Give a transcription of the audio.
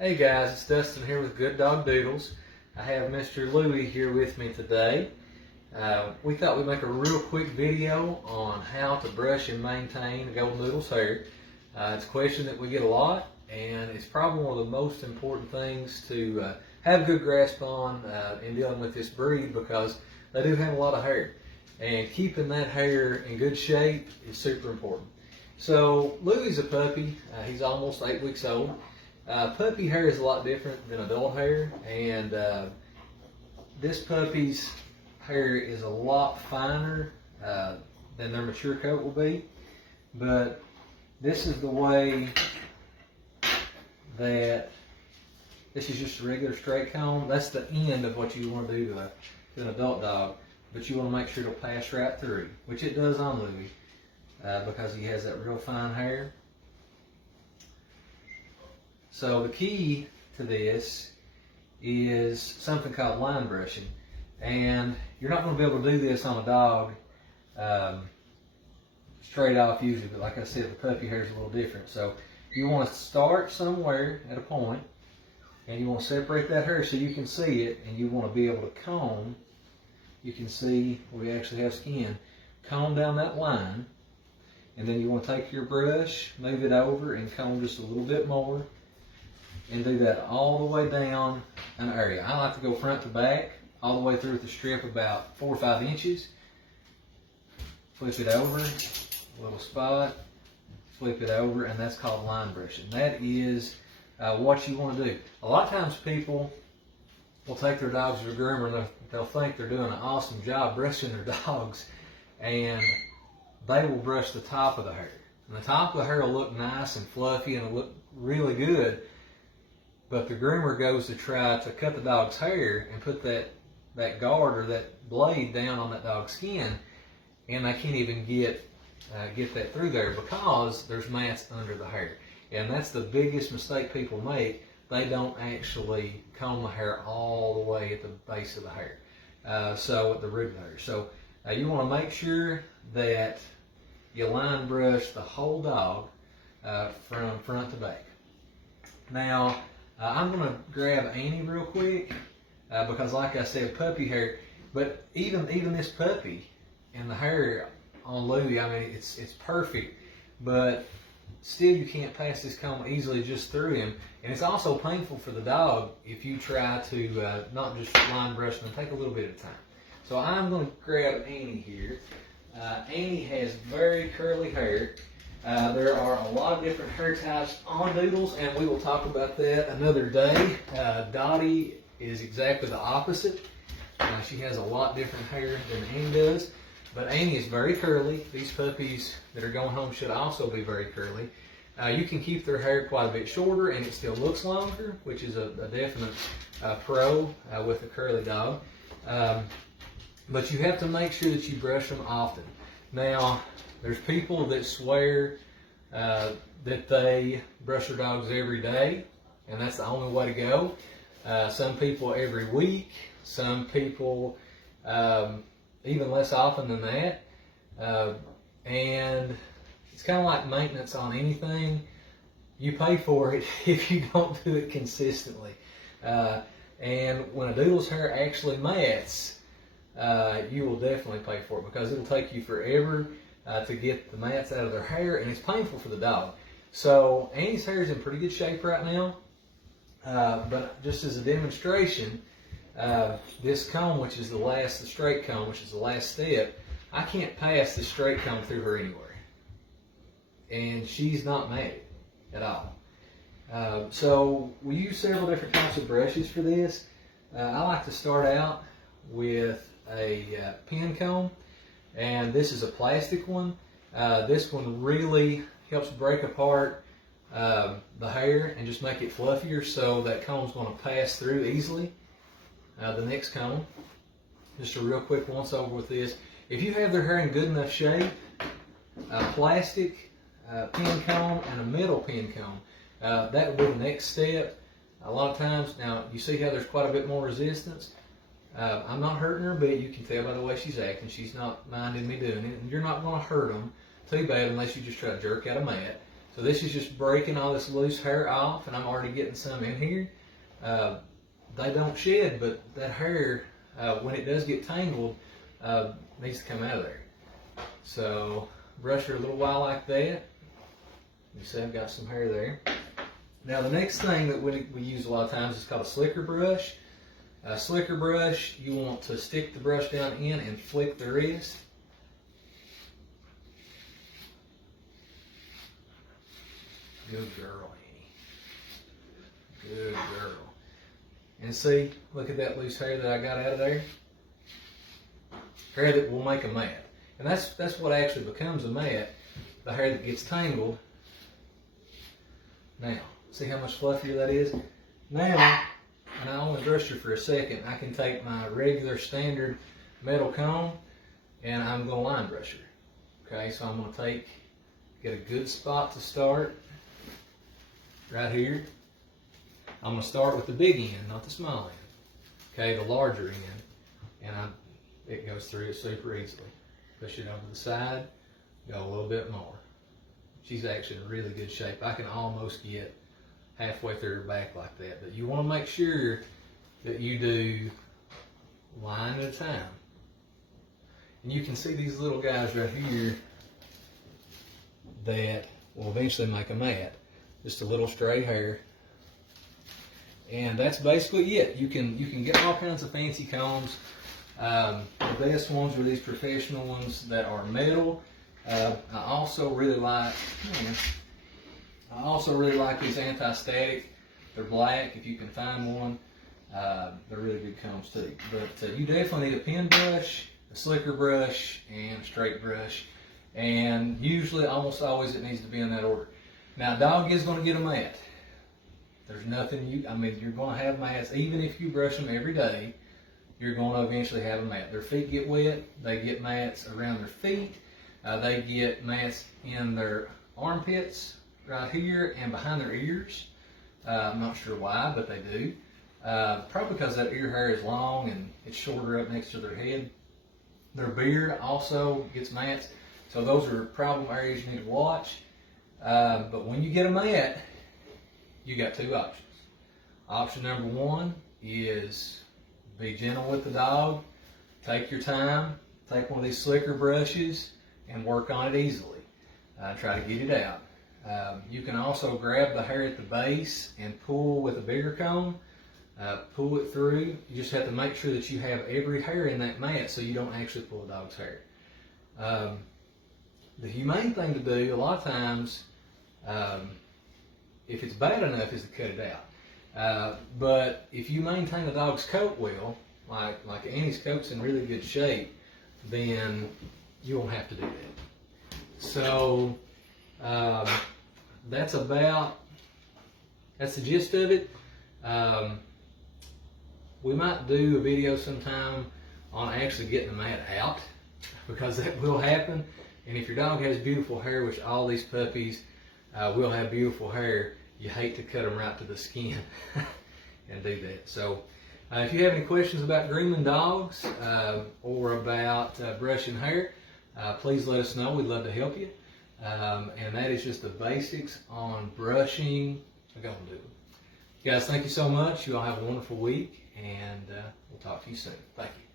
Hey guys, it's Dustin here with Good Dog Doodles. I have Mr. Louie here with me today. We thought we'd make a real quick video on how to brush and maintain a Goldendoodle's hair. It's a question that we get a lot, and it's probably one of the most important things to have a good grasp on in dealing with this breed, because they do have a lot of hair, and keeping that hair in good shape is super important. So Louie's a puppy. He's almost 8 weeks old. Puppy hair is a lot different than adult hair, and this puppy's hair is a lot finer than their mature coat will be. But this is the way that this is just a regular straight comb. That's the end of what you want to do to an adult dog, but you want to make sure it'll pass right through, which it does on Louie because he has that real fine hair. So the key to this is something called line brushing, and you're not going to be able to do this on a dog straight off usually, but like I said, the puppy hair is a little different. So you want to start somewhere at a point, and you want to separate that hair so you can see it, and you want to be able to comb. You can see we actually have skin. Comb down that line, and then you want to take your brush, move it over, and comb just a little bit more. And do that all the way down an area. I like to go front to back, all the way through with the strip about 4 or 5 inches. Flip it over, a little spot, flip it over, and that's called line brushing. That is what you want to do. A lot of times people will take their dogs to the groomer and they'll think they're doing an awesome job brushing their dogs, and they will brush the top of the hair. And the top of the hair will look nice and fluffy and it'll look really good. But the groomer goes to try to cut the dog's hair and put that guard or that blade down on that dog's skin, and they can't even get that through there because there's mats under the hair. And that's the biggest mistake people make. They don't actually comb the hair all the way at the base of the hair, so at the root of the hair. So you want to make sure that you line brush the whole dog from front to back. Now, I'm going to grab Annie real quick because, like I said, puppy hair. But even this puppy and the hair on Louie, I mean, it's perfect. But still, you can't pass this comb easily just through him. And it's also painful for the dog if you try to not just line brush them and take a little bit at a time. So I'm going to grab Annie here. Annie has very curly hair. There are a lot of different hair types on Doodles, and we will talk about that another day. Dottie is exactly the opposite. She has a lot different hair than Annie does, but Annie is very curly. These puppies that are going home should also be very curly. You can keep their hair quite a bit shorter and it still looks longer, which is a definite pro with a curly dog. But you have to make sure that you brush them often. Now, there's people that swear that they brush their dogs every day, and that's the only way to go. Some people every week, some people even less often than that. And it's kind of like maintenance on anything. You pay for it if you don't do it consistently. And when a Doodle's hair actually mats, you will definitely pay for it, because it'll take you forever to get the mats out of their hair, and it's painful for the dog. So Annie's hair is in pretty good shape right now, but just as a demonstration, this comb, which is the straight comb, which is the last step, I can't pass the straight comb through her anywhere, and she's not mad at all. So we use several different types of brushes for this. I like to start out with a pin comb, and this is a plastic one. This one really helps break apart the hair and just make it fluffier, so that comb's going to pass through easily. The next comb, just a real quick once over with this. If you have their hair in good enough shape, a plastic pin comb and a metal pin comb, that would be the next step. A lot of times, now you see how there's quite a bit more resistance. I'm not hurting her, but you can tell by the way she's acting. She's not minding me doing it, and you're not going to hurt them too bad unless you just try to jerk out a mat. So this is just breaking all this loose hair off, and I'm already getting some in here. They don't shed, but that hair, when it does get tangled, needs to come out of there. So brush her a little while like that. You see I've got some hair there. Now the next thing that we use a lot of times is called a slicker brush. A slicker brush, you want to stick the brush down in and flick the wrist. Good girl, Annie. Good girl. And see, look at that loose hair that I got out of there. Hair that will make a mat. And that's what actually becomes a mat, the hair that gets tangled. Now, see how much fluffier that is? Now, and I only brushed her for a second, I can take my regular standard metal comb and I'm going to line brush her. Okay, so I'm going to get a good spot to start right here. I'm going to start with the big end, not the small end. Okay, the larger end. And it goes through it super easily. Push it over the side, go a little bit more. She's actually in really good shape. I can almost get halfway through her back like that. But you want to make sure that you do line at a time. And you can see these little guys right here that will eventually make a mat. Just a little straight hair. And that's basically it. You can get all kinds of fancy combs. The best ones are these professional ones that are metal. I also really like these anti-static. They're black if you can find one. They're really good combs too. But you definitely need a pen brush, a slicker brush, and a straight brush. And usually, almost always, it needs to be in that order. Now, a dog is going to get a mat. There's nothing you're going to have mats. Even if you brush them every day, you're going to eventually have a mat. Their feet get wet. They get mats around their feet. They get mats in their armpits right here and behind their ears. I'm not sure why, but they do. Probably because that ear hair is long and it's shorter up next to their head. Their beard also gets mats. So those are problem areas you need to watch. But when you get a mat, you got two options. Option number one is be gentle with the dog. Take your time. Take one of these slicker brushes and work on it easily. Try to get it out. You can also grab the hair at the base and pull with a bigger comb. Pull it through. You just have to make sure that you have every hair in that mat so you don't actually pull a dog's hair. The humane thing to do a lot of times, if it's bad enough, is to cut it out. But if you maintain a dog's coat well, like Annie's coat's in really good shape, then you won't have to do that. So that's the gist of it. We might do a video sometime on actually getting the mat out, because that will happen. And if your dog has beautiful hair, which all these puppies will have beautiful hair, you hate to cut them right to the skin and do that. So if you have any questions about grooming dogs or about brushing hair, please let us know. We'd love to help you. And that is just the basics on brushing a Goldendoodle. Guys, thank you so much. You all have a wonderful week, and we'll talk to you soon. Thank you.